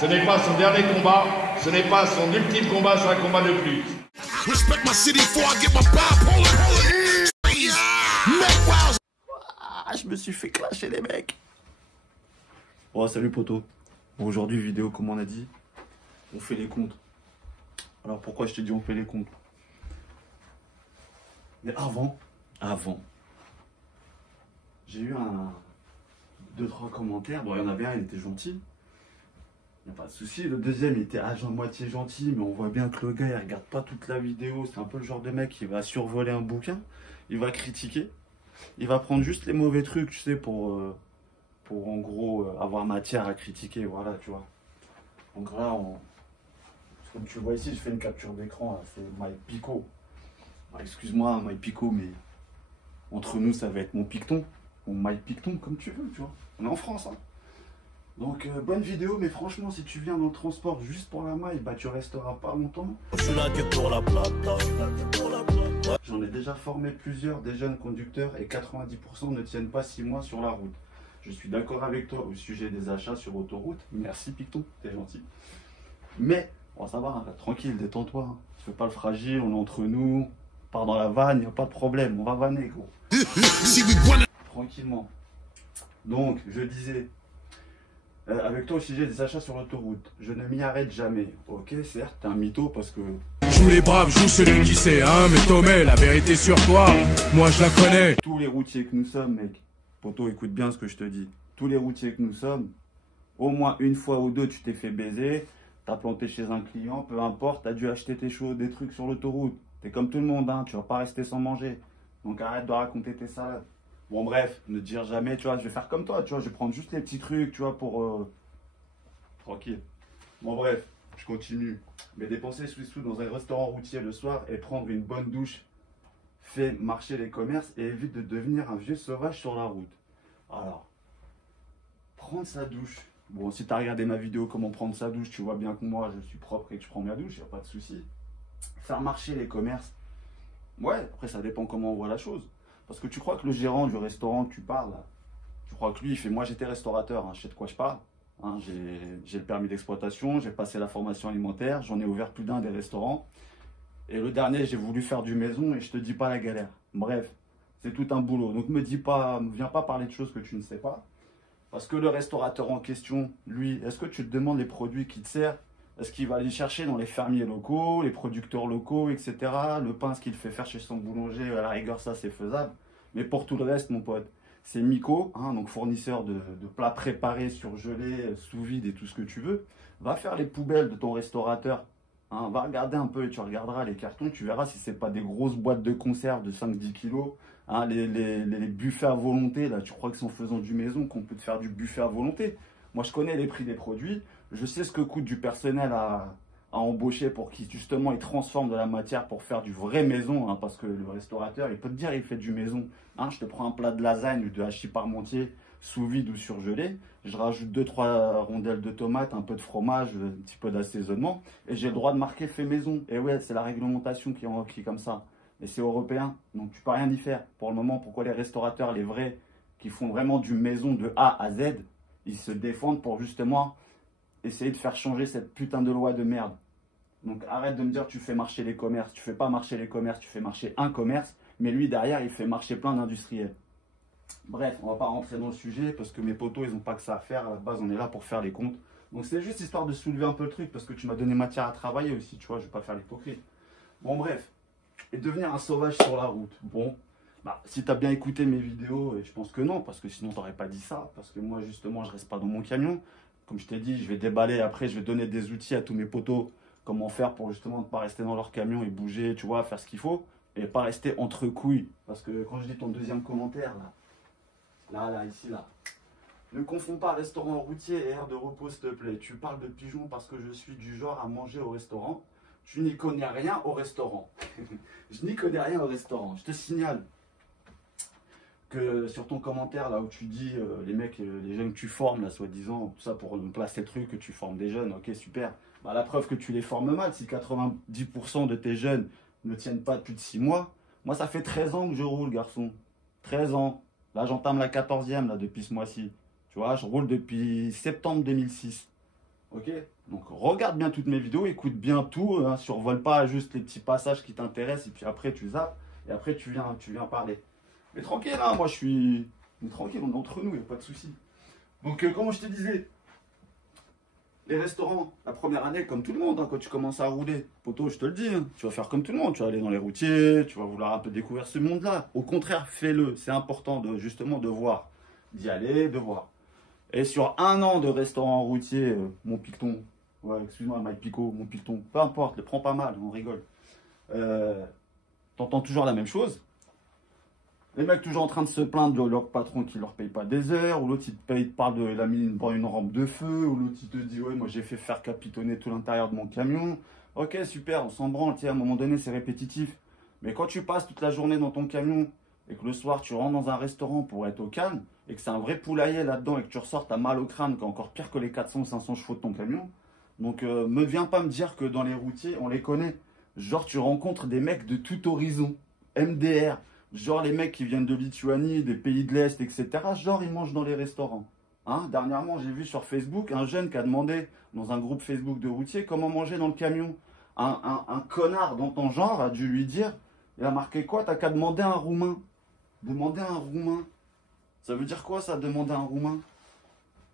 Ce n'est pas son dernier combat, ce n'est pas son ultime combat, c'est un combat de plus. Ah, je me suis fait clasher les mecs. Oh, salut poto. Aujourd'hui, vidéo, comme on a dit, on fait les comptes. Alors pourquoi je te dis on fait les comptes? Mais avant, j'ai eu 2-3 commentaires. Bon, il y en avait un, il était gentil. Il n'y a pas de souci. Le deuxième, il était agent moitié gentil, mais on voit bien que le gars, il regarde pas toute la vidéo. C'est un peu le genre de mec qui va survoler un bouquin. Il va critiquer. Il va prendre juste les mauvais trucs, tu sais, pour en gros avoir matière à critiquer. Voilà, tu vois. Donc là, comme tu vois ici, je fais une capture d'écran. C'est Mike Pico. Excuse-moi, Mike Pico, mais entre nous, ça va être mon Picton. Mon Mike Picton, comme tu veux, tu vois. On est en France, hein. Donc, bonne vidéo, mais franchement, si tu viens dans le transport juste pour la maille, bah tu resteras pas longtemps. Je suis là que pour la plata. J'en ai déjà formé plusieurs des jeunes conducteurs et 90% ne tiennent pas 6 mois sur la route. Je suis d'accord avec toi au sujet des achats sur autoroute. Merci Picton, t'es gentil. Mais, bon, ça va, hein, tranquille, détends-toi. Hein. Fais pas le fragile, on est entre nous. On part dans la vanne, y a pas de problème, on va vanner, gros. Tranquillement. Donc, je disais, avec toi au sujet des achats sur l'autoroute, je ne m'y arrête jamais. Ok, certes, t'es un mytho parce que... Joue les braves, joue celui qui sait, hein, mais Tomé, la vérité sur toi, moi je la connais. Tous les routiers que nous sommes, mec, poto, écoute bien ce que je te dis. Tous les routiers que nous sommes, au moins une fois ou deux, tu t'es fait baiser, t'as planté chez un client, peu importe, t'as dû acheter tes choses, des trucs sur l'autoroute. T'es comme tout le monde, hein, tu vas pas rester sans manger. Donc arrête de raconter tes salades. Bon bref, ne dire jamais, tu vois, je vais faire comme toi, tu vois, je vais prendre juste les petits trucs, tu vois, pour... Tranquille. Bon bref, je continue. Mais dépenser sous dans un restaurant routier le soir et prendre une bonne douche fait marcher les commerces et évite de devenir un vieux sauvage sur la route. Alors, prendre sa douche. Bon, si tu as regardé ma vidéo comment prendre sa douche, tu vois bien que moi je suis propre et que je prends ma douche, il n'y a pas de souci. Faire marcher les commerces. Ouais, après ça dépend comment on voit la chose. Parce que tu crois que le gérant du restaurant que tu parles, tu crois que lui il fait, moi j'étais restaurateur, hein, je sais de quoi je parle. Hein, j'ai le permis d'exploitation, j'ai passé la formation alimentaire, j'en ai ouvert plus d'un des restaurants. Et le dernier, j'ai voulu faire du maison et je te dis pas la galère. Bref, c'est tout un boulot. Donc viens pas parler de choses que tu ne sais pas. Parce que le restaurateur en question, lui, est-ce que tu te demandes les produits qu'il te sert? Est-ce qu'il va aller chercher dans les fermiers locaux, les producteurs locaux, etc. Le pain, ce qu'il fait faire chez son boulanger, à la rigueur, ça c'est faisable. Mais pour tout le reste, mon pote, c'est Miko, hein, donc fournisseur de plats préparés, surgelés, sous vide et tout ce que tu veux. Va faire les poubelles de ton restaurateur. Hein, va regarder un peu et tu regarderas les cartons. Tu verras si ce n'est pas des grosses boîtes de conserve de 5-10 kilos. Hein, les buffets à volonté, là, tu crois que c'est en faisant du maison qu'on peut te faire du buffet à volonté? Moi, je connais les prix des produits. Je sais ce que coûte du personnel à embaucher pour qu'ils, justement, ils transforment de la matière pour faire du vrai maison. Hein, parce que le restaurateur, il peut te dire, il fait du maison. Hein, je te prends un plat de lasagne ou de hachis parmentier sous vide ou surgelé. Je rajoute 2-3 rondelles de tomates, un peu de fromage, un petit peu d'assaisonnement. Et j'ai le droit de marquer fait maison. Et ouais, c'est la réglementation qui est comme ça. Et c'est européen, donc tu peux rien y faire. Pour le moment, pourquoi les restaurateurs, les vrais, qui font vraiment du maison de A à Z, ils se défendent pour justement essayer de faire changer cette putain de loi de merde. Donc arrête de me dire tu fais marcher les commerces. Tu fais pas marcher les commerces, tu fais marcher un commerce. Mais lui, derrière, il fait marcher plein d'industriels. Bref, on va pas rentrer dans le sujet parce que mes potos, ils n'ont pas que ça à faire. À la base, on est là pour faire les comptes. Donc c'est juste histoire de soulever un peu le truc parce que tu m'as donné matière à travailler aussi, tu vois, je vais pas faire l'hypocrite. Bon, bref. Et devenir un sauvage sur la route. Bon, bah, si tu as bien écouté mes vidéos, et je pense que non, parce que sinon tu n'aurais pas dit ça. Parce que moi, justement, je reste pas dans mon camion. Comme je t'ai dit, je vais déballer après, je vais donner des outils à tous mes potos. Comment faire pour justement ne pas rester dans leur camion et bouger, tu vois, faire ce qu'il faut. Et pas rester entre couilles. Parce que quand je dis ton deuxième commentaire, là, ici, là. Ne confonds pas restaurant routier et aire de repos, s'il te plaît. Tu parles de pigeon parce que je suis du genre à manger au restaurant. Je n'y connais rien au restaurant. Je n'y connais rien au restaurant. Je te signale que sur ton commentaire, là où tu dis les mecs, les jeunes que tu formes, là, soi-disant, tout ça pour me placer le truc, que tu formes des jeunes, ok, super. Bah, la preuve que tu les formes mal, si 90% de tes jeunes ne tiennent pas plus de 6 mois, moi, ça fait 13 ans que je roule, garçon. 13 ans. Là, j'entame la 14e, là, depuis ce mois-ci. Tu vois, je roule depuis septembre 2006. Ok? Donc, regarde bien toutes mes vidéos, écoute bien tout. Hein, survole pas juste les petits passages qui t'intéressent et puis après, tu zappes. Et après, tu viens parler. Mais tranquille, hein, moi, je suis... Mais tranquille, on est entre nous, il n'y a pas de souci. Donc, comme je te disais, les restaurants, la première année, comme tout le monde, hein, quand tu commences à rouler, poto, je te le dis, hein, tu vas faire comme tout le monde. Tu vas aller dans les routiers, tu vas vouloir un peu découvrir ce monde-là. Au contraire, fais-le. C'est important justement de voir, d'y aller, de voir. Et sur 1 an de restaurant routier, mon picton, ouais, excuse-moi, Mike Pico, mon picton, peu importe, le prends pas mal, on rigole. T'entends toujours la même chose. Les mecs toujours en train de se plaindre de leur patron qui leur paye pas des heures, ou l'autre il te parle de la mine dans une rampe de feu, ou l'autre il te dit ouais moi j'ai fait faire capitonner tout l'intérieur de mon camion. Ok super, on s'en branle, tiens, à un moment donné c'est répétitif. Mais quand tu passes toute la journée dans ton camion et que le soir tu rentres dans un restaurant pour être au calme et que c'est un vrai poulailler là-dedans et que tu ressors t'as mal au crâne, qui est encore pire que les 400 ou 500 chevaux de ton camion. Donc me viens pas me dire que dans les routiers on les connaît. Genre tu rencontres des mecs de tout horizon, MDR. Genre les mecs qui viennent de Lituanie, des pays de l'Est, etc. Genre ils mangent dans les restaurants. Hein, dernièrement, j'ai vu sur Facebook un jeune qui a demandé dans un groupe Facebook de routiers comment manger dans le camion. Un connard dans ton genre a dû lui dire, il a marqué quoi? T'as qu'à demander à un Roumain. Demander à un Roumain. Ça veut dire quoi ça, demander à un Roumain?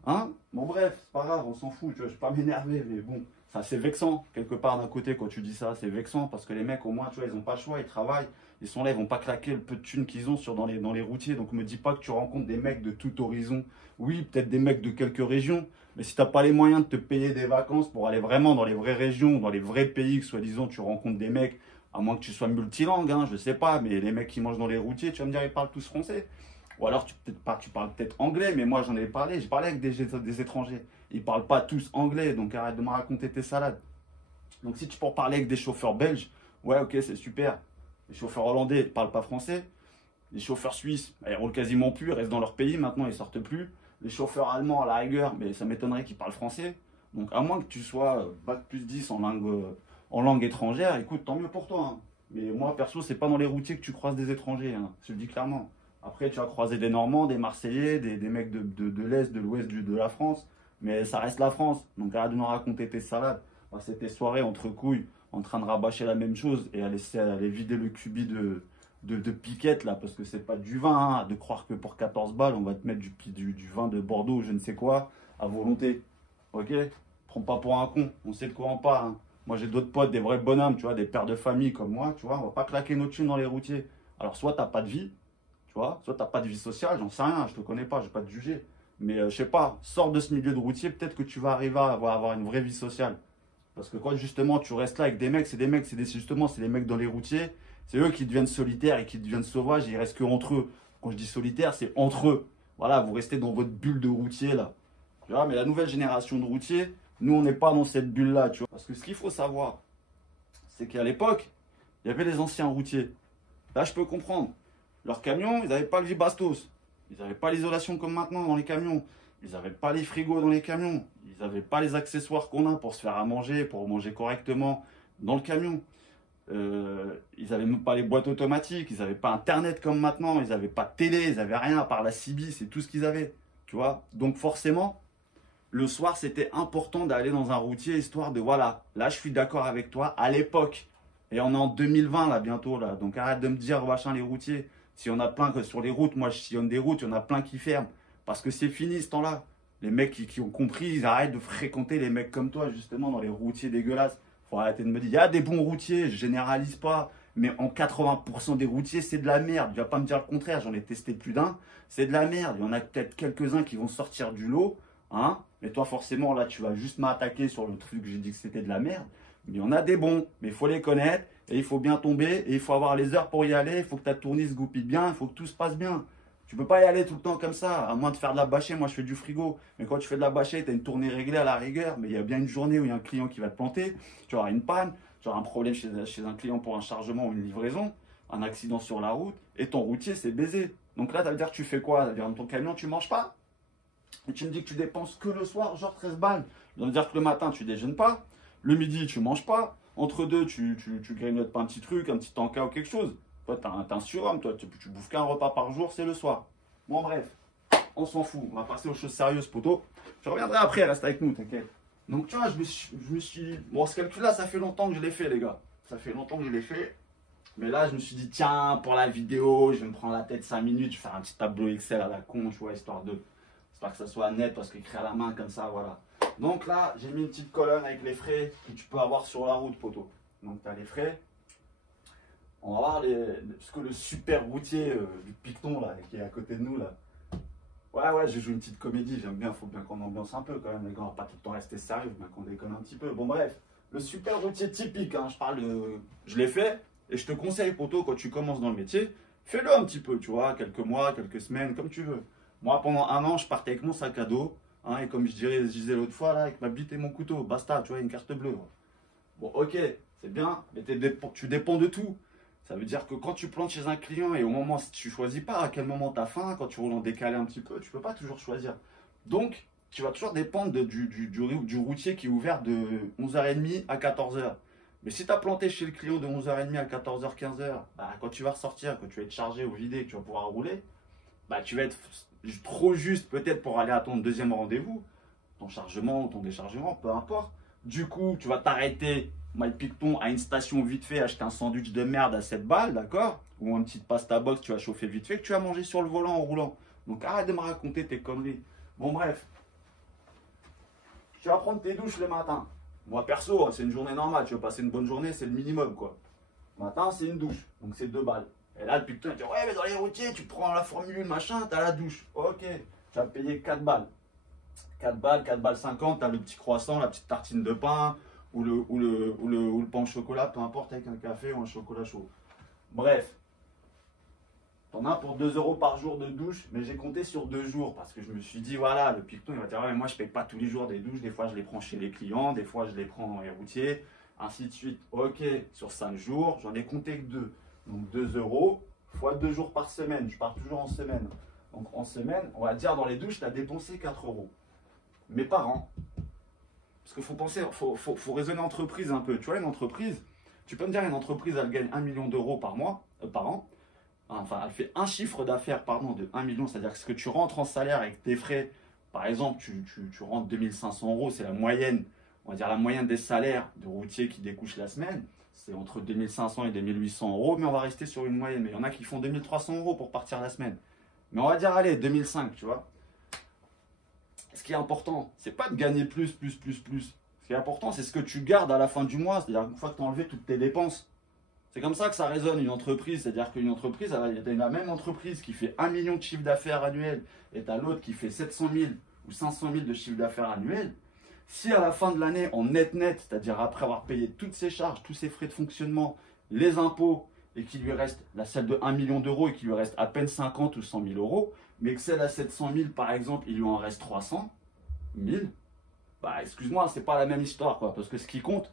Hein? Bon bref, c'est pas grave, on s'en fout, tu vois, je vais pas m'énerver, mais bon. Ça c'est vexant, quelque part d'un côté quand tu dis ça, c'est vexant parce que les mecs au moins, tu vois, ils n'ont pas le choix, ils travaillent. Ils sont là, ils vont pas claquer le peu de thunes qu'ils ont dans les routiers. Donc me dis pas que tu rencontres des mecs de tout horizon. Oui, peut-être des mecs de quelques régions. Mais si tu n'as pas les moyens de te payer des vacances pour aller vraiment dans les vraies régions, dans les vrais pays, que soi-disant tu rencontres des mecs, à moins que tu sois multilingue, hein, je sais pas, mais les mecs qui mangent dans les routiers, tu vas me dire, ils parlent tous français. Ou alors tu parles peut-être anglais, mais moi j'en ai parlé. J'ai parlé avec des étrangers. Ils parlent pas tous anglais, donc arrête de me raconter tes salades. Donc si tu peux parler avec des chauffeurs belges, ouais ok c'est super. Les chauffeurs hollandais ne parlent pas français. Les chauffeurs suisses, ils roulent quasiment plus, ils restent dans leur pays, maintenant ils sortent plus. Les chauffeurs allemands, à la rigueur, mais ça m'étonnerait qu'ils parlent français. Donc à moins que tu sois bac plus 10 en langue étrangère, écoute, tant mieux pour toi. Hein. Mais moi, perso, c'est pas dans les routiers que tu croises des étrangers, hein. Je te le dis clairement. Après, tu vas croiser des Normands, des Marseillais, des mecs de l'Est, de l'Ouest de la France. Mais ça reste la France. Donc arrête de nous raconter tes salades. Enfin, c'est tes soirées entre couilles, en train de rabâcher la même chose et aller vider le cubi de piquette là, parce que c'est pas du vin, hein, de croire que pour 14 balles on va te mettre du vin de Bordeaux, je ne sais quoi, à volonté. Ok? Prends pas pour un con, on sait de quoi on parle. Hein. Moi j'ai d'autres potes, des vrais bonhommes, tu vois, des pères de famille comme moi, tu vois, on va pas claquer nos thunes dans les routiers. Alors soit t'as pas de vie, tu vois, soit t'as pas de vie sociale, j'en sais rien, je te connais pas, je vais pas te juger. Mais je sais pas, sors de ce milieu de routier, peut-être que tu vas arriver à avoir une vraie vie sociale. Parce que quand justement tu restes là avec des mecs, c'est des mecs dans les routiers, c'est eux qui deviennent solitaires et qui deviennent sauvages, et ils restent que entre eux. Quand je dis solitaire, c'est entre eux. Voilà, vous restez dans votre bulle de routier là. Tu vois, mais la nouvelle génération de routiers, nous on n'est pas dans cette bulle là, tu vois. Parce que ce qu'il faut savoir, c'est qu'à l'époque, il y avait les anciens routiers. Là je peux comprendre. Leurs camions, ils n'avaient pas le Vibastos. Ils n'avaient pas l'isolation comme maintenant dans les camions. Ils n'avaient pas les frigos dans les camions. Ils n'avaient pas les accessoires qu'on a pour se faire à manger, pour manger correctement dans le camion. Ils n'avaient même pas les boîtes automatiques. Ils n'avaient pas Internet comme maintenant. Ils n'avaient pas de télé. Ils n'avaient rien à part la CB. C'est tout ce qu'ils avaient. Tu vois. Donc forcément, le soir, c'était important d'aller dans un routier, histoire de, voilà, là, je suis d'accord avec toi, à l'époque. Et on est en 2020, là, bientôt, là. Donc arrête de me dire, machin, les routiers. Si on a plein que sur les routes, moi, je sillonne des routes, il y en a plein qui ferment. Parce que c'est fini ce temps-là. Les mecs qui ont compris, ils arrêtent de fréquenter les mecs comme toi, justement, dans les routiers dégueulasses. Faut arrêter de me dire, il y a des bons routiers, je généralise pas. Mais en 80% des routiers, c'est de la merde. Tu vas pas me dire le contraire, j'en ai testé plus d'un. C'est de la merde. Il y en a peut-être quelques-uns qui vont sortir du lot. Hein, mais toi, forcément, là, tu vas juste m'attaquer sur le truc que j'ai dit que c'était de la merde. Mais il y en a des bons. Mais il faut les connaître. Et il faut bien tomber. Et il faut avoir les heures pour y aller. Il faut que ta tournée se goupille bien. Il faut que tout se passe bien. Tu peux pas y aller tout le temps comme ça, à moins de faire de la bâchée. Moi, je fais du frigo. Mais quand tu fais de la bâchée, tu as une tournée réglée à la rigueur. Mais il y a bien une journée où il y a un client qui va te planter. Tu auras une panne. Tu auras un problème chez un client pour un chargement ou une livraison. Un accident sur la route. Et ton routier, c'est baisé. Donc là, ça veut dire que tu fais quoi? Ça veut dire dans ton camion, tu manges pas? Et tu me dis que tu dépenses que le soir, genre 13 balles. Ça veut dire que le matin, tu déjeunes pas. Le midi, tu manges pas. Entre deux, tu grignotes pas un petit truc, un petit tanka ou quelque chose. Toi, t'as un surhomme, toi, tu bouffes qu'un repas par jour, c'est le soir. Bon, bref. on s'en fout. On va passer aux choses sérieuses, poto. Je reviendrai après, reste avec nous, t'inquiète. Donc, tu vois, je me suis... Bon, ce calcul-là, ça fait longtemps que je l'ai fait, les gars. Ça fait longtemps que je l'ai fait. Mais là, je me suis dit, tiens, pour la vidéo, je vais me prendre la tête 5 minutes. Je vais faire un petit tableau Excel à la con, tu vois, histoire que ça soit net, parce qu'écrire à la main comme ça, voilà. Donc là, j'ai mis une petite colonne avec les frais que tu peux avoir sur la route, poto. Donc, tu as les frais. On va voir parce que le super routier du Picton, là, qui est à côté de nous, là. Ouais, j'ai joué une petite comédie, j'aime bien, faut bien qu'on ambiance un peu quand même, les gars, on va pas tout le temps rester sérieux, faut bien qu'on déconne un petit peu. Bon, bref, le super routier typique, hein, je l'ai fait, et je te conseille, poto, quand tu commences dans le métier, fais-le un petit peu, tu vois, quelques mois, quelques semaines, comme tu veux. Moi, pendant 1 an, je partais avec mon sac à dos, hein, et comme je disais l'autre fois, là, avec ma bite et mon couteau, basta, tu vois, une carte bleue. Bon, ok, c'est bien, mais tu dépends de tout. Ça veut dire que quand tu plantes chez un client et au moment, si tu choisis pas à quel moment tu as faim, quand tu roules en décalé un petit peu, tu peux pas toujours choisir. Donc, tu vas toujours dépendre du routier qui est ouvert de 11h30 à 14h. Mais si tu as planté chez le client de 11h30 à 14h, 15h, bah, quand tu vas ressortir, quand tu vas être chargé ou vidé, que tu vas pouvoir rouler, bah, tu vas être trop juste peut-être pour aller à ton deuxième rendez-vous, ton chargement, ton déchargement, peu importe. Du coup, tu vas t'arrêter, My Picton, à une station vite fait, acheter un sandwich de merde à 7 balles, d'accord? Ou une petite pasta box, tu vas chauffer vite fait, que tu vas manger sur le volant en roulant. Donc arrête de me raconter tes conneries. Bon, bref. Tu vas prendre tes douches le matin. Moi, perso, c'est une journée normale. Tu veux passer une bonne journée, c'est le minimum, quoi. Le matin, c'est une douche. Donc c'est 2 balles. Et là, le Picton, il dit, ouais, mais dans les routiers, tu prends la formule, machin, t'as la douche. Ok. Tu vas payer 4 balles. 4 balles 50, t'as le petit croissant, la petite tartine de pain, ou le pain au chocolat, peu importe, avec un café ou un chocolat chaud. Bref, t'en as pour 2 € par jour de douche, mais j'ai compté sur 2 jours, parce que je me suis dit, voilà, le Picton, il va dire, ouais, mais moi, je paye pas tous les jours des douches, des fois, je les prends chez les clients, des fois, je les prends dans les routiers, ainsi de suite. Ok, sur 5 jours, j'en ai compté que 2. Donc 2 € fois 2 jours par semaine, je pars toujours en semaine. Donc en semaine, on va dire, dans les douches, tu as dépensé 4 €. Mais par an. Parce qu'il faut penser, faut raisonner entreprise un peu. Tu vois, une entreprise, tu peux me dire, une entreprise, elle gagne 1 million d'euros par an. Enfin, elle fait un chiffre d'affaires, pardon, de 1 million. C'est-à-dire que ce que tu rentres en salaire avec tes frais, par exemple, tu rentres 2500 €, c'est la moyenne, on va dire la moyenne des salaires de routiers qui découchent la semaine. C'est entre 2500 et 2800 €, mais on va rester sur une moyenne. Mais il y en a qui font 2300 € pour partir la semaine. Mais on va dire, allez, 2005, tu vois. Ce qui est important, c'est pas de gagner plus. Ce qui est important, c'est ce que tu gardes à la fin du mois, c'est-à-dire une fois que tu as enlevé toutes tes dépenses. C'est comme ça que ça résonne une entreprise, c'est-à-dire qu'une entreprise, il y a la même entreprise qui fait 1 million de chiffre d'affaires annuel et tu as l'autre qui fait 700 000 ou 500 000 de chiffre d'affaires annuel. Si à la fin de l'année, en net, c'est-à-dire après avoir payé toutes ses charges, tous ses frais de fonctionnement, les impôts, et qu'il lui reste la celle de 1 million d'euros et qu'il lui reste à peine 50 ou 100 000 €, mais que celle à 700 000 par exemple, il lui en reste 300 000, bah excuse-moi, c'est pas la même histoire, quoi, parce que ce qui compte,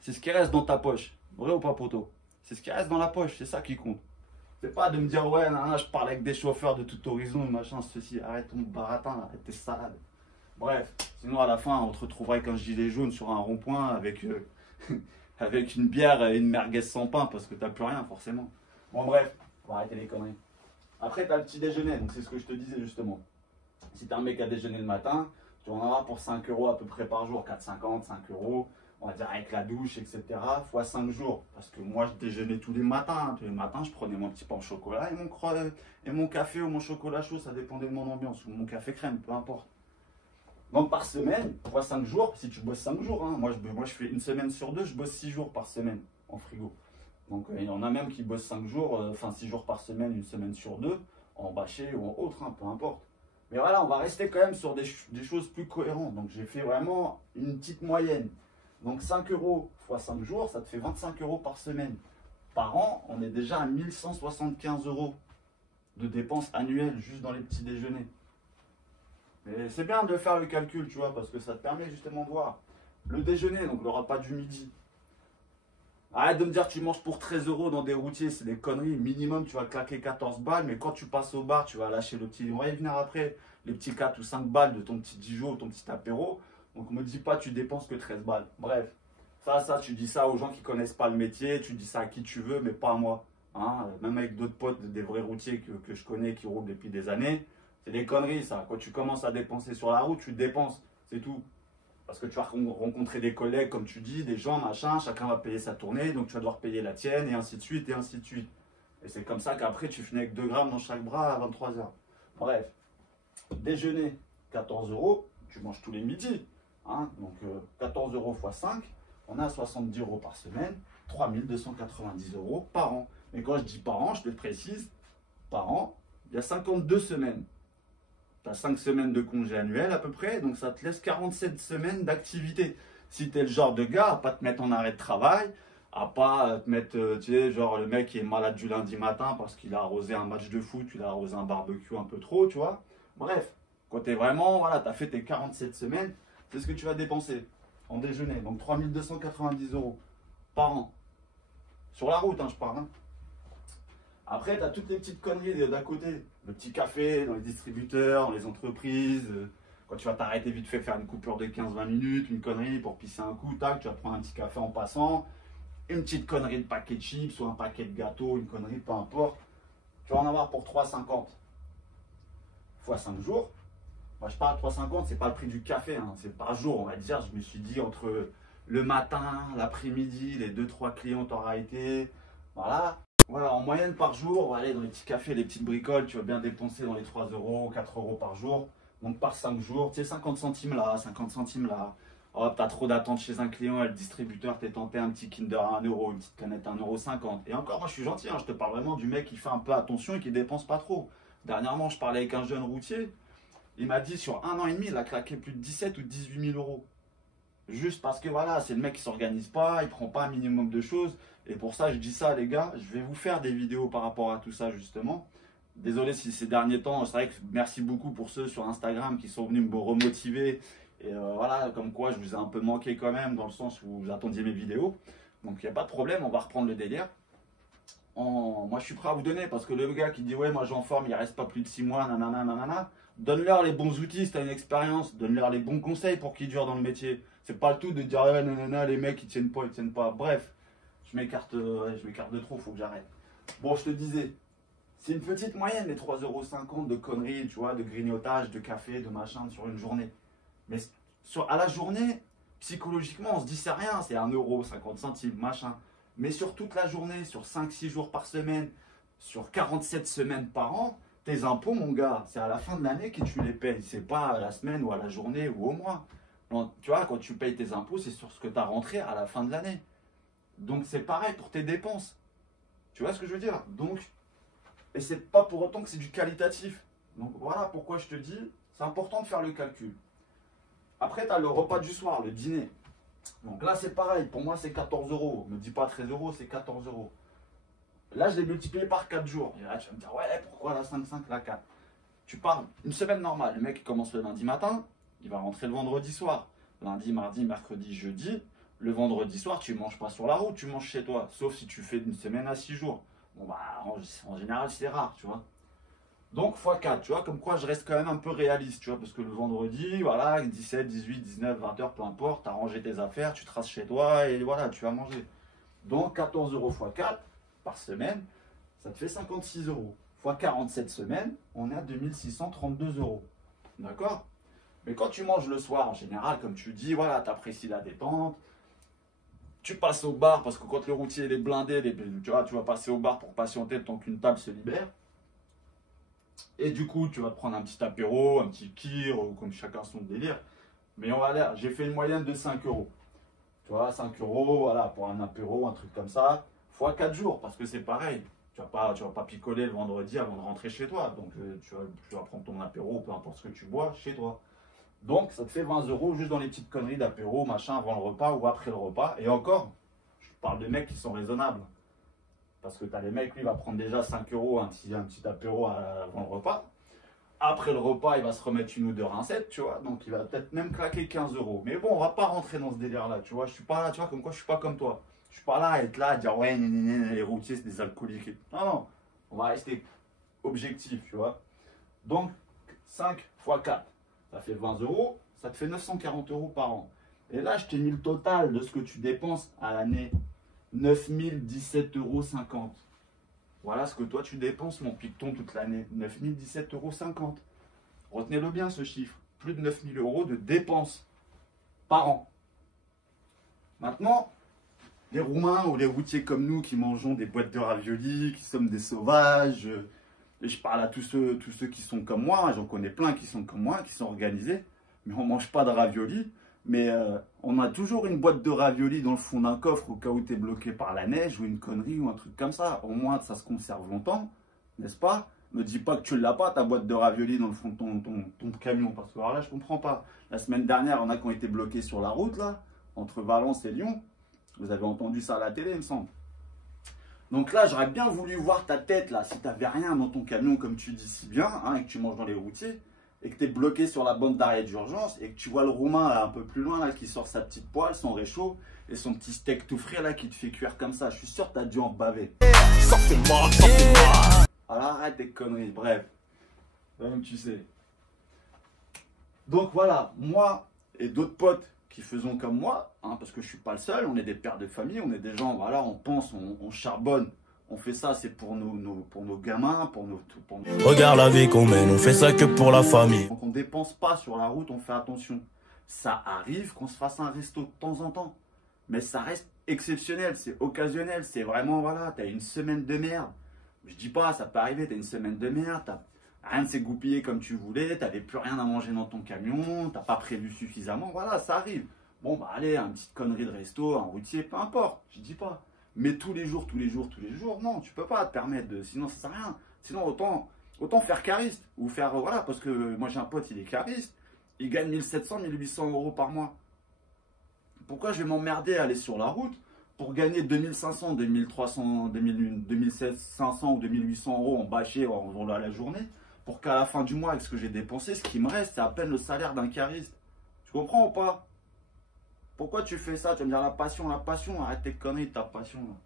c'est ce qui reste dans ta poche. Vrai ou pas, poto? C'est ce qui reste dans la poche, c'est ça qui compte. C'est pas de me dire, ouais, nan, nan, je parle avec des chauffeurs de tout horizon, machin, ceci, arrête ton baratin, arrête tes salades. Bref, sinon à la fin, on te retrouvera avec un gilet jaune sur un rond-point avec, avec une bière et une merguez sans pain parce que t'as plus rien forcément. Bon bref, on va arrêter les conneries. Après, tu as le petit déjeuner, donc c'est ce que je te disais justement. Si tu es un mec à déjeuner le matin, tu en auras pour 5 € à peu près par jour, 4,50, 5 €, on va dire avec la douche, etc. fois 5 jours. Parce que moi, je déjeunais tous les matins. Tous les matins, je prenais mon petit pain au chocolat et mon café ou mon chocolat chaud, ça dépendait de mon ambiance, ou mon café crème, peu importe. Donc par semaine, fois 5 jours, si tu bosses 5 jours, hein, moi je fais une semaine sur 2, je bosse 6 jours par semaine en frigo. Donc il y en a même qui bossent 5 jours, enfin 6 jours par semaine, une semaine sur 2, en bâché ou en autre, hein, peu importe. Mais voilà, on va rester quand même sur des choses plus cohérentes. Donc j'ai fait vraiment une petite moyenne. Donc 5 € fois 5 jours, ça te fait 25 € par semaine. Par an, on est déjà à 1175 € de dépenses annuelles juste dans les petits déjeuners. Mais c'est bien de faire le calcul, tu vois, parce que ça te permet justement de voir. Le déjeuner, donc le repas du midi. Arrête de me dire que tu manges pour 13 € dans des routiers, c'est des conneries. Minimum, tu vas claquer 14 balles, mais quand tu passes au bar, tu vas lâcher le petit. On va y venir après, les petits 4 ou 5 balles de ton petit Dijon, ton petit apéro. Donc, me dis pas, tu dépenses que 13 balles. Bref, ça, tu dis ça aux gens qui connaissent pas le métier, tu dis ça à qui tu veux, mais pas à moi. Hein, même avec d'autres potes, des vrais routiers que je connais, qui roulent depuis des années. C'est des conneries, ça. Quand tu commences à dépenser sur la route, tu dépenses. C'est tout. Parce que tu vas rencontrer des collègues, comme tu dis, des gens, machin, chacun va payer sa tournée, donc tu vas devoir payer la tienne, et ainsi de suite, et ainsi de suite. Et c'est comme ça qu'après, tu finis avec 2 grammes dans chaque bras à 23 h. Bref. Déjeuner, 14 €, tu manges tous les midis. Hein, donc 14 € x 5, on a 70 € par semaine, 3290 € par an. Mais quand je dis par an, je te précise, par an, il y a 52 semaines. Tu as 5 semaines de congé annuel à peu près, donc ça te laisse 47 semaines d'activité. Si tu es le genre de gars à pas te mettre en arrêt de travail, à pas te mettre, tu sais, genre le mec qui est malade du lundi matin parce qu'il a arrosé un match de foot, il a arrosé un barbecue un peu trop, tu vois. Bref, quand tu es vraiment, voilà, tu as fait tes 47 semaines, c'est ce que tu vas dépenser en déjeuner. Donc 3290 € par an. Sur la route, hein, je parle. Hein. Après, tu as toutes les petites conneries d'à côté. Le petit café dans les distributeurs, dans les entreprises. Quand tu vas t'arrêter vite fait faire une coupure de 15-20 minutes, une connerie pour pisser un coup, tac, tu vas prendre un petit café en passant. Une petite connerie de paquet de chips ou un paquet de gâteaux, une connerie, peu importe. Tu vas en avoir pour 3,50 fois 5 jours. Moi, je parle de 3,50, c'est pas le prix du café, hein, c'est par jour, on va dire. Je me suis dit entre le matin, l'après-midi, les 2-3 clients t'aura été. Voilà. Voilà, en moyenne par jour, on va aller dans les petits cafés, les petites bricoles, tu vas bien dépenser dans les 3 €, 4 € par jour. Donc par 5 jours, tu sais, 50 centimes là, 50 centimes là. Hop, t'as trop d'attente chez un client et le distributeur t'es tenté un petit Kinder à 1 €, une petite canette à 1,50 €. Et encore, moi je suis gentil, hein, je te parle vraiment du mec qui fait un peu attention et qui dépense pas trop. Dernièrement, je parlais avec un jeune routier, il m'a dit sur 1 an et demi, il a claqué plus de 17 ou 18 000 €. Juste parce que voilà, c'est le mec qui s'organise pas, il prend pas un minimum de choses. Et pour ça, je dis ça, les gars, je vais vous faire des vidéos par rapport à tout ça, justement. Désolé si ces derniers temps, c'est vrai que merci beaucoup pour ceux sur Instagram qui sont venus me remotiver. Et voilà, comme quoi je vous ai un peu manqué quand même, dans le sens où vous attendiez mes vidéos. Donc il n'y a pas de problème, on va reprendre le délire. Moi, je suis prêt à vous donner, parce que le gars qui dit, ouais, moi j'en forme, il reste pas plus de 6 mois, nanana, nanana. Donne-leur les bons outils si tu as une expérience, donne-leur les bons conseils pour qu'ils durent dans le métier. C'est pas le tout de dire, ouais, nanana, les mecs ils tiennent pas, ils tiennent pas. Bref, je m'écarte de trop, faut que j'arrête. Bon, je te disais, c'est une petite moyenne, les 3,50 € de conneries, tu vois, de grignotage, de café, de machin sur une journée. Mais à la journée, psychologiquement, on se dit c'est rien, c'est 1 €, 50 centimes, machin. Mais sur toute la journée, sur 5-6 jours par semaine, sur 47 semaines par an, tes impôts, mon gars, c'est à la fin de l'année que tu les payes. C'est pas à la semaine ou à la journée ou au mois. Donc, tu vois, quand tu payes tes impôts, c'est sur ce que tu as rentré à la fin de l'année. Donc, c'est pareil pour tes dépenses. Tu vois ce que je veux dire? Donc, et c'est pas pour autant que c'est du qualitatif. Donc, voilà pourquoi je te dis, c'est important de faire le calcul. Après, tu as le repas du soir, le dîner. Donc là, c'est pareil. Pour moi, c'est 14 €. Ne me dis pas 13 €, c'est 14 €. Là, je l'ai multiplié par 4 jours. Et là, tu vas me dire, ouais, pourquoi la 5, la 4? Tu parles une semaine normale. Le mec, il commence le lundi matin, il va rentrer le vendredi soir. Lundi, mardi, mercredi, jeudi. Le vendredi soir, tu ne manges pas sur la route, tu manges chez toi. Sauf si tu fais une semaine à 6 jours. Bon, bah, en général, c'est rare, tu vois. Donc, x4, tu vois, comme quoi je reste quand même un peu réaliste, tu vois, parce que le vendredi, voilà, 17, 18, 19, 20 heures, peu importe, tu as rangé tes affaires, tu traces chez toi et voilà, tu vas manger. Donc, 14 € x4 par semaine, ça te fait 56 €. X 47 semaines, on est à 2632 €. D'accord? Mais quand tu manges le soir, en général, comme tu dis, voilà, tu apprécies la détente, tu passes au bar, parce que quand le routier il est blindé, tu vois, tu vas passer au bar pour patienter le temps qu'une table se libère. Et du coup, tu vas te prendre un petit apéro, un petit kir, ou comme chacun son délire. Mais on va dire, j'ai fait une moyenne de 5 €. Tu vois, 5 €, voilà, pour un apéro, un truc comme ça, fois 4 jours, parce que c'est pareil. Tu vas pas picoler le vendredi avant de rentrer chez toi. Donc, tu vas prendre ton apéro, peu importe ce que tu bois, chez toi. Donc, ça te fait 20 € juste dans les petites conneries d'apéro, machin, avant le repas ou après le repas. Et encore, je parle de mecs qui sont raisonnables. Parce que tu as les mecs, lui, il va prendre déjà 5 € un petit apéro avant le repas. Après le repas, il va se remettre une ou deux rincettes, tu vois. Donc, il va peut-être même claquer 15 €. Mais bon, on va pas rentrer dans ce délire-là, tu vois. Je suis pas là, tu vois, comme quoi je suis pas comme toi. Je suis pas là à être là, à dire, ouais, les routiers, c'est des alcooliques. Non, non. On va rester objectif, tu vois. Donc, 5 x 4, ça fait 20 €. Ça te fait 940 € par an. Et là, je t'ai mis le total de ce que tu dépenses à l'année. 9017,50 €. Voilà ce que toi tu dépenses, mon picton, toute l'année. 9017,50 €. Retenez-le bien ce chiffre. Plus de 9 000 € de dépenses par an. Maintenant, les Roumains ou les routiers comme nous qui mangeons des boîtes de raviolis, qui sommes des sauvages, et je parle à tous ceux qui sont comme moi, j'en connais plein qui sont comme moi, qui sont organisés, mais on ne mange pas de raviolis. Mais on a toujours une boîte de raviolis dans le fond d'un coffre au cas où tu es bloqué par la neige ou une connerie ou un truc comme ça. Au moins, ça se conserve longtemps, n'est-ce pas? Ne dis pas que tu ne l'as pas, ta boîte de raviolis dans le fond de ton camion. Parce que alors là, je comprends pas. La semaine dernière, on a qui ont été bloqués sur la route, là, entre Valence et Lyon. Vous avez entendu ça à la télé, il me semble. Donc là, j'aurais bien voulu voir ta tête, là, si tu n'avais rien dans ton camion, comme tu dis si bien, hein, et que tu manges dans les routiers. Et que tu es bloqué sur la bande d'arrêt d'urgence et que tu vois le Roumain là, un peu plus loin là, qui sort sa petite poêle, son réchaud et son petit steak tout frais là qui te fait cuire comme ça. Je suis sûr que tu as dû en baver. Sortez-moi, sortez-moi. Alors arrête tes conneries, bref. Même tu sais. Donc voilà, moi et d'autres potes qui faisons comme moi, hein, parce que je suis pas le seul, on est des pères de famille, on est des gens, voilà, on pense, on charbonne. On fait ça, c'est pour nos gamins, pour nos... Regarde la vie qu'on mène, on fait ça que pour la famille. Donc on ne dépense pas sur la route, on fait attention. Ça arrive qu'on se fasse un resto de temps en temps. Mais ça reste exceptionnel, c'est occasionnel, c'est vraiment, voilà, tu as une semaine de merde. Je dis pas, ça peut arriver, tu as une semaine de merde, rien de s'est goupillé comme tu voulais, tu n'avais plus rien à manger dans ton camion, tu n'as pas prévu suffisamment, voilà, ça arrive. Bon, bah allez, une petite connerie de resto, un routier, peu importe, je dis pas. Mais tous les jours, non, tu peux pas te permettre de... Sinon, ça sert à rien. Sinon, autant faire cariste. Ou faire... Voilà, parce que moi, j'ai un pote, il est cariste. Il gagne 1700, 1800 € par mois. Pourquoi je vais m'emmerder à aller sur la route pour gagner 2500, 2300, 2500 ou 2800 € en bâché en la journée pour qu'à la fin du mois, avec ce que j'ai dépensé, ce qui me reste, c'est à peine le salaire d'un cariste. Tu comprends ou pas? Pourquoi tu fais ça? Tu vas me dire la passion, arrête tes conneries de ta passion. Là.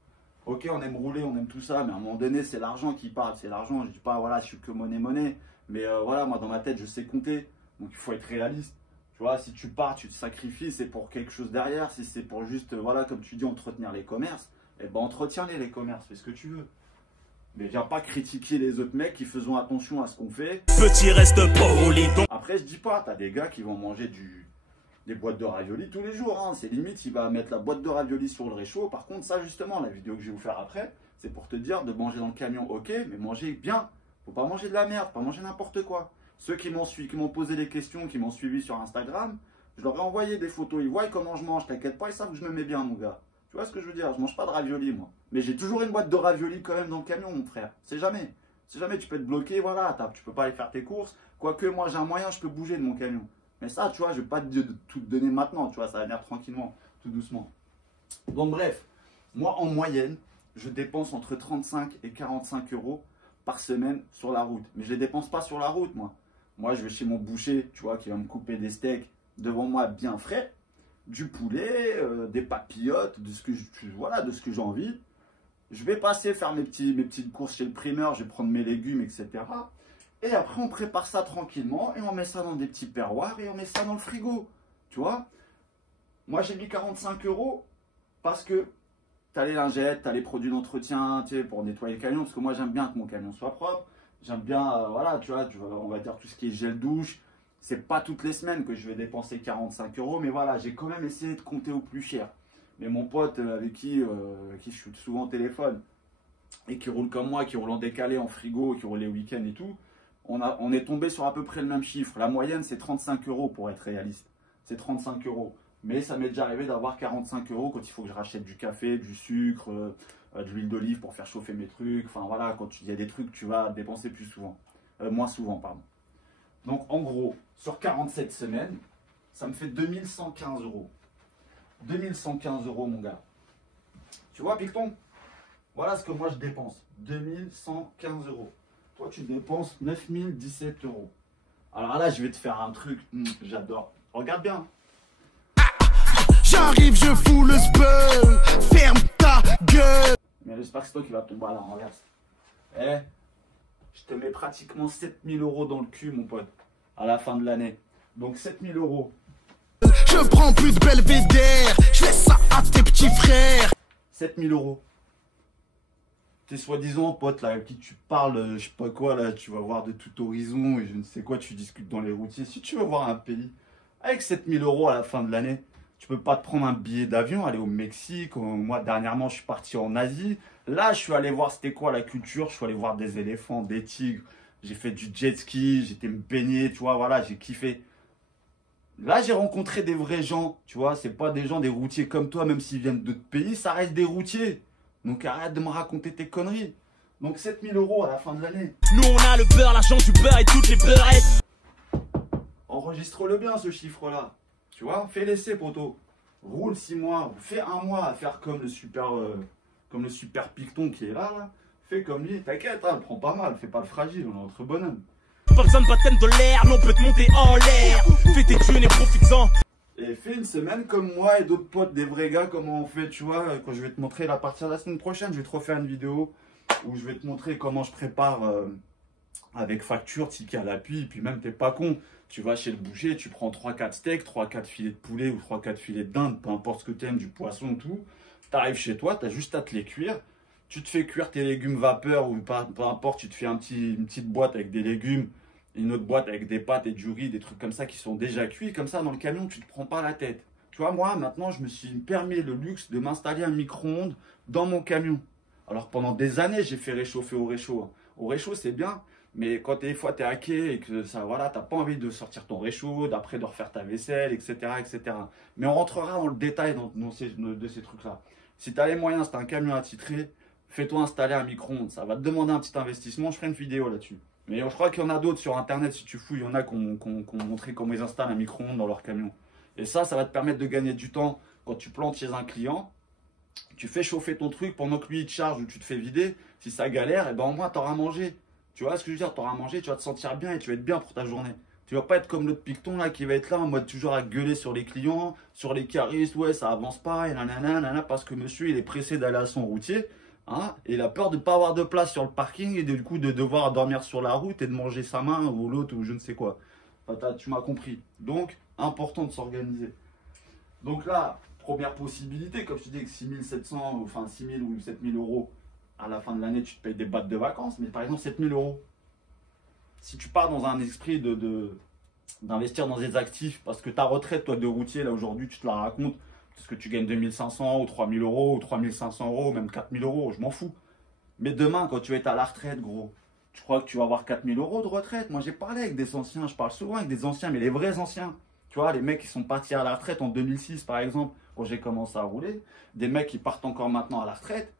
Ok, on aime rouler, on aime tout ça, mais à un moment donné, c'est l'argent qui parle, c'est l'argent. Je dis pas, voilà, je suis que monnaie, mais voilà, moi dans ma tête, je sais compter, donc il faut être réaliste. Tu vois, si tu pars, tu te sacrifies, c'est pour quelque chose derrière. Si c'est pour juste, voilà, comme tu dis, entretenir les commerces, eh ben entretiens-les, les commerces, fais ce que tu veux. Mais viens pas critiquer les autres mecs qui faisons attention à ce qu'on fait. Petit reste poli. Après, je dis pas, t'as des gars qui vont manger des boîtes de raviolis tous les jours, hein. C'est limite, il va mettre la boîte de raviolis sur le réchaud. Par contre, ça justement, la vidéo que je vais vous faire après, c'est pour te dire de manger dans le camion, ok, mais manger bien. Faut pas manger de la merde, pas manger n'importe quoi. Ceux qui m'ont posé des questions, qui m'ont suivi sur Instagram, je leur ai envoyé des photos, ils voient comment je mange, t'inquiète pas, ils savent que je me mets bien, mon gars. Tu vois ce que je veux dire? Je mange pas de raviolis, moi. Mais j'ai toujours une boîte de raviolis quand même dans le camion, mon frère. C'est jamais. Si jamais tu peux te bloquer, voilà, tu peux pas aller faire tes courses. Quoique, moi, j'ai un moyen, je peux bouger de mon camion. Mais ça, tu vois, je ne vais pas tout te donner maintenant, tu vois, ça va venir tranquillement, tout doucement. Donc bref, moi en moyenne, je dépense entre 35 et 45 € par semaine sur la route. Mais je ne les dépense pas sur la route, moi. Moi, je vais chez mon boucher, tu vois, qui va me couper des steaks devant moi bien frais, du poulet, des papillotes, de ce que j'ai envie. Je vais passer faire mes petites courses chez le primeur, je vais prendre mes légumes, etc. Et après, on prépare ça tranquillement et on met ça dans des petits perroirs et on met ça dans le frigo. Tu vois? Moi, j'ai mis 45 € parce que tu as les lingettes, tu as les produits d'entretien, tu sais, pour nettoyer le camion. Parce que moi, j'aime bien que mon camion soit propre. J'aime bien, voilà, tu vois, on va dire tout ce qui est gel douche. C'est pas toutes les semaines que je vais dépenser 45 €. Mais voilà, j'ai quand même essayé de compter au plus cher. Mais mon pote avec qui je suis souvent au téléphone et qui roule comme moi, qui roule en décalé, en frigo, qui roule les week-ends et tout. On est tombé sur à peu près le même chiffre. La moyenne, c'est 35 € pour être réaliste. C'est 35 €. Mais ça m'est déjà arrivé d'avoir 45 € quand il faut que je rachète du café, du sucre, de l'huile d'olive pour faire chauffer mes trucs. Enfin voilà, quand il y a des trucs, tu vas dépenser plus souvent. Moins souvent, pardon. Donc en gros, sur 47 semaines, ça me fait 2115 €. 2115 €, mon gars. Tu vois, Picton? Voilà ce que moi je dépense. 2115 €. Toi, tu dépenses 9017 €. Alors là, je vais te faire un truc. J'adore. Regarde bien. J'arrive, je fous le spell. Ferme ta gueule. Mais j'espère que c'est toi qui vas tomber à la renverse. Eh, je te mets pratiquement 7000 € dans le cul, mon pote, à la fin de l'année. Donc 7000 €. Je prends plus de belvédère. Je laisse ça à tes petits frères. 7000 €. tes soi-disant potes là, avec qui tu parles, je sais pas quoi, là, tu vas voir de tout horizon et je ne sais quoi, tu discutes dans les routiers. Si tu veux voir un pays avec 7000 € à la fin de l'année, tu peux pas te prendre un billet d'avion, aller au Mexique. Moi, dernièrement, je suis parti en Asie. Là, je suis allé voir c'était quoi la culture. Je suis allé voir des éléphants, des tigres. J'ai fait du jet ski, j'étais me baigner, tu vois, voilà, j'ai kiffé. Là, j'ai rencontré des vrais gens, tu vois, c'est pas des gens, des routiers comme toi, même s'ils viennent d'autres pays, ça reste des routiers. Donc arrête de me raconter tes conneries. Donc 7000 € à la fin de l'année. Nous on a le beurre, l'argent du beurre et toutes les beurrettes. Enregistre-le bien ce chiffre-là. Tu vois, fais l'essai, poteau. Roule 6 mois, fais 1 mois à faire comme le super Picton qui est là, là. Fais comme lui, t'inquiète, hein, prends pas mal, fais pas le fragile, on est entre bonhommes. Pas besoin de baptême de l'air, l'on peut te monter en l'air. Fais tes thunes et profites-en. Et fais une semaine comme moi et d'autres potes, des vrais gars, comment on fait, tu vois. Quand je vais te montrer, là, à partir de la semaine prochaine, je vais te refaire une vidéo où je vais te montrer comment je prépare avec facture, ticket à l'appui. Et puis même, t'es pas con, tu vas chez le boucher, tu prends 3-4 steaks, 3-4 filets de poulet ou 3-4 filets de dinde, peu importe ce que tu aimes, du poisson, tout. T'arrives chez toi, t'as juste à te les cuire. Tu te fais cuire tes légumes vapeur ou peu importe, tu te fais une petite boîte avec des légumes, une autre boîte avec des pâtes et du riz, des trucs comme ça qui sont déjà cuits. Comme ça, dans le camion, tu ne te prends pas la tête. Tu vois, moi, maintenant, je me suis permis le luxe de m'installer un micro-ondes dans mon camion. Alors, pendant des années, j'ai fait réchauffer au réchaud. Au réchaud, c'est bien, mais quand des fois, tu es hacké et que ça, voilà, tu n'as pas envie de sortir ton réchaud, d'après de refaire ta vaisselle, etc., etc. Mais on rentrera dans le détail de ces trucs-là. Si tu as les moyens, si tu as un camion attitré, fais-toi installer un micro-ondes. Ça va te demander un petit investissement. Je ferai une vidéo là-dessus. Mais je crois qu'il y en a d'autres sur Internet. Si tu fouilles, il y en a qui ont montré comment ils installent un micro-ondes dans leur camion. Et ça va te permettre de gagner du temps quand tu plantes chez un client. Tu fais chauffer ton truc pendant que lui il te charge ou tu te fais vider. Si ça galère, et ben au moins tu auras mangé. Tu vois ce que je veux dire? Tu auras mangé, tu vas te sentir bien et tu vas être bien pour ta journée. Tu vas pas être comme l'autre Picton là qui va être là en mode toujours à gueuler sur les clients, sur les caristes. Ouais, ça avance pas et nanana, parce que monsieur il est pressé d'aller à son routier. Hein, et il a peur de ne pas avoir de place sur le parking et du coup de devoir dormir sur la route et de manger sa main ou l'autre ou je ne sais quoi. Enfin, tu m'as compris. Donc, important de s'organiser. Donc là, première possibilité, comme je te dis, que 6700, enfin 6000 ou 7000 € à la fin de l'année, tu te payes des battes de vacances. Mais par exemple, 7000 €. Si tu pars dans un esprit d'investir dans des actifs, parce que ta retraite, toi, de routier, là aujourd'hui, tu te la racontes. Est-ce que tu gagnes 2500 ou 3000 € ou 3500 € ou même 4000 €, je m'en fous. Mais demain, quand tu vas être à la retraite, gros, tu crois que tu vas avoir 4000 € de retraite? Moi, j'ai parlé avec des anciens, je parle souvent avec des anciens, mais les vrais anciens. Tu vois, les mecs qui sont partis à la retraite en 2006, par exemple, quand j'ai commencé à rouler. Des mecs qui partent encore maintenant à la retraite.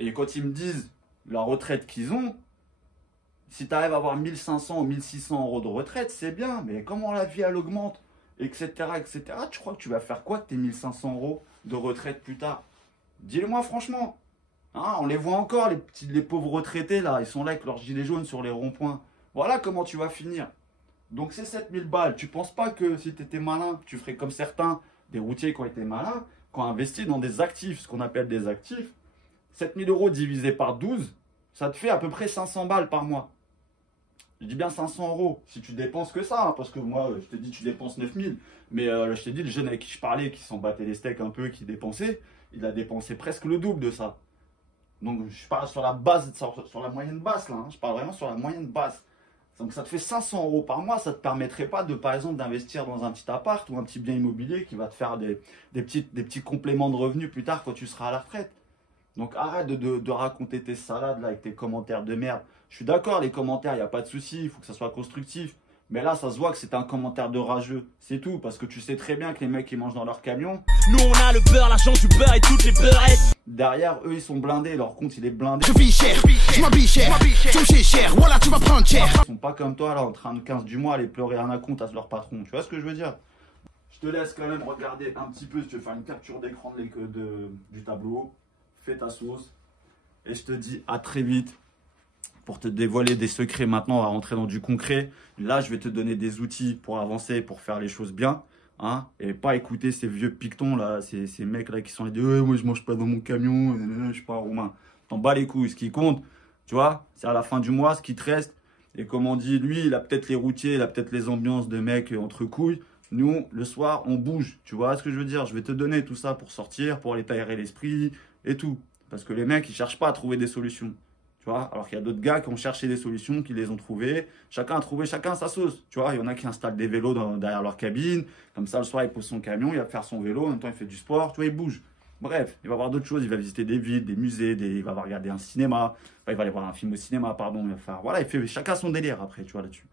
Et quand ils me disent la retraite qu'ils ont, si tu arrives à avoir 1500 ou 1600 € de retraite, c'est bien. Mais comment la vie, elle augmente, etc., etc. Tu crois que tu vas faire quoi de tes 1500 € de retraite plus tard? Dis-le-moi franchement. Hein, on les voit encore, les pauvres retraités, là. Ils sont là avec leurs gilets jaunes sur les ronds-points. Voilà comment tu vas finir. Donc, c'est 7000 balles. Tu penses pas que si tu étais malin, tu ferais comme certains, des routiers qui ont été malins, qui ont investi dans des actifs, ce qu'on appelle des actifs. 7000 € divisé par 12, ça te fait à peu près 500 balles par mois. Je dis bien 500 € si tu dépenses que ça, hein, parce que moi, je te dis tu dépenses 9000. Mais je t'ai dit, le jeune avec qui je parlais, qui s'en battait les steaks un peu, qui dépensait, il a dépensé presque le double de ça. Donc je parle sur la base, sur la moyenne basse là, hein. Je parle vraiment sur la moyenne basse. Donc ça te fait 500 € par mois, ça ne te permettrait pas de, par exemple, d'investir dans un petit appart ou un petit bien immobilier qui va te faire des petits compléments de revenus plus tard quand tu seras à la retraite. Donc arrête de raconter tes salades là avec tes commentaires de merde. Je suis d'accord, les commentaires, il n'y a pas de souci, il faut que ça soit constructif. Mais là, ça se voit que c'est un commentaire de rageux. C'est tout, parce que tu sais très bien que les mecs, ils mangent dans leur camion. Nous, on a le beurre, l'argent du beurre et toutes les beurrettes. Derrière, eux, ils sont blindés. Leur compte, il est blindé. Je vis cher, je m'habille cher, tu me sais cher, voilà, tu vas prendre cher. Ils sont pas comme toi, là, en train de 15 du mois, aller pleurer un compte à leur patron. Tu vois ce que je veux dire? Je te laisse quand même regarder un petit peu, si tu veux faire une capture d'écran du tableau. Fais ta sauce. Et je te dis à très vite. Pour te dévoiler des secrets, maintenant on va rentrer dans du concret. Là, je vais te donner des outils pour avancer, pour faire les choses bien. Hein, et pas écouter ces vieux pictons là, ces mecs là qui sont là, moi je mange pas dans mon camion, je suis pas roumain. T'en bats les couilles, ce qui compte, tu vois, c'est à la fin du mois ce qui te reste. Et comme on dit, lui, il a peut-être les routiers, il a peut-être les ambiances de mecs entre couilles. Nous, le soir, on bouge. Tu vois ce que je veux dire? Je vais te donner tout ça pour sortir, pour aller t'aérer l'esprit et tout. Parce que les mecs, ils cherchent pas à trouver des solutions. Tu vois, alors qu'il y a d'autres gars qui ont cherché des solutions, qui les ont trouvées. Chacun a trouvé chacun sa sauce. Tu vois, il y en a qui installent des vélos derrière leur cabine. Comme ça, le soir, il pose son camion, il va faire son vélo. En même temps, il fait du sport. Tu vois, il bouge. Bref, il va voir d'autres choses. Il va visiter des villes, des musées, il va regarder un cinéma. Enfin, il va aller voir un film au cinéma, pardon. Il va faire, voilà, il fait chacun son délire après, tu vois, là-dessus.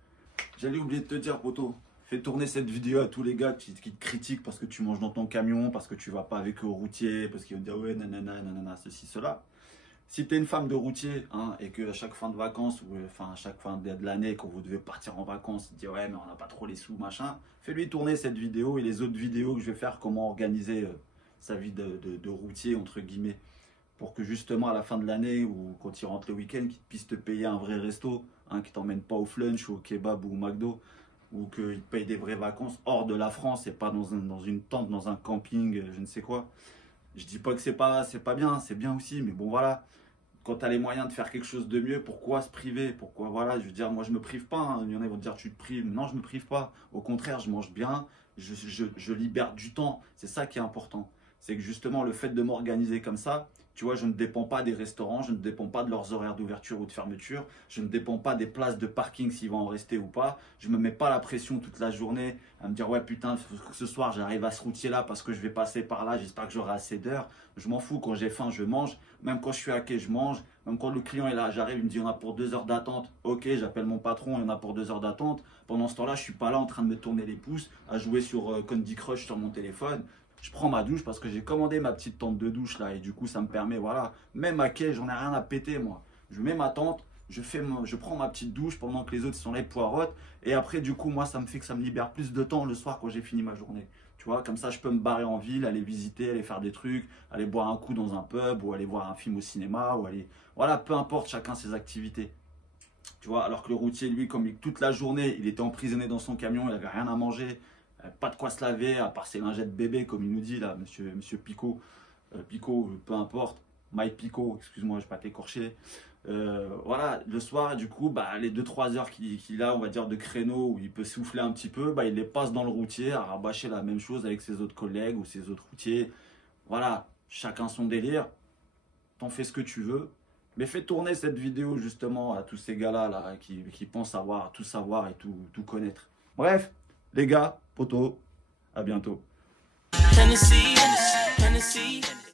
J'allais oublier de te dire, poto. Fais tourner cette vidéo à tous les gars qui te critiquent parce que tu manges dans ton camion, parce que tu vas pas avec eux au routier, parce qu'ils vont dire ouais, nanana, nanana, ceci, cela. Si tu es une femme de routier hein, et qu'à chaque fin de vacances ou enfin à chaque fin de l'année, quand vous devez partir en vacances, tu te dis ouais, mais on n'a pas trop les sous, machin, fais-lui tourner cette vidéo et les autres vidéos que je vais faire, comment organiser sa vie de routier, entre guillemets, pour que justement à la fin de l'année ou quand il rentre le week-end, qu'il puisse te payer un vrai resto, hein, qui t'emmène pas au flunch ou au kebab ou au McDo, ou qu'il te paye des vraies vacances hors de la France et pas dans une tente, dans un camping, je ne sais quoi. Je dis pas que c'est pas bien, c'est bien aussi, mais bon voilà. Quand tu as les moyens de faire quelque chose de mieux, pourquoi se priver? Pourquoi, voilà, je veux dire, moi je me prive pas. Hein. Il y en a qui vont dire tu te prives. Non, je me prive pas. Au contraire, je mange bien, je libère du temps. C'est ça qui est important. C'est que justement, le fait de m'organiser comme ça, tu vois, je ne dépends pas des restaurants, je ne dépends pas de leurs horaires d'ouverture ou de fermeture, je ne dépends pas des places de parking s'ils vont en rester ou pas. Je ne me mets pas la pression toute la journée à me dire ouais putain, ce soir j'arrive à ce routier là parce que je vais passer par là, j'espère que j'aurai assez d'heures. Je m'en fous, quand j'ai faim je mange, même quand je suis à quai je mange, même quand le client est là, j'arrive, il me dit il y en a pour 2 heures d'attente, ok, j'appelle mon patron, il y en a pour 2 heures d'attente. Pendant ce temps-là, je suis pas là en train de me tourner les pouces, à jouer sur Candy Crush sur mon téléphone. Je prends ma douche parce que j'ai commandé ma petite tente de douche là et du coup ça me permet, voilà, même à quai, j'en ai rien à péter moi. Je mets ma tente, je prends ma petite douche pendant que les autres sont là poirotent et après du coup moi ça me fait que ça me libère plus de temps le soir quand j'ai fini ma journée. Tu vois, comme ça je peux me barrer en ville, aller visiter, aller faire des trucs, aller boire un coup dans un pub ou aller voir un film au cinéma ou aller, voilà, peu importe, chacun ses activités. Tu vois, alors que le routier lui, comme toute la journée il était emprisonné dans son camion, il n'avait rien à manger. Pas de quoi se laver, à part ses lingettes bébé, comme il nous dit là, monsieur Picot. Picot, peu importe. Mike Picot, excuse-moi, je ne vais pas t'écorcher. Voilà, le soir, du coup, bah, les 2-3 heures qu'il a, on va dire, de créneau où il peut souffler un petit peu, bah, il les passe dans le routier à rabâcher la même chose avec ses autres collègues ou ses autres routiers. Voilà, chacun son délire. T'en fais ce que tu veux. Mais fais tourner cette vidéo justement à tous ces gars-là là, qui pensent tout savoir et tout connaître. Bref. Les gars, potos, à bientôt.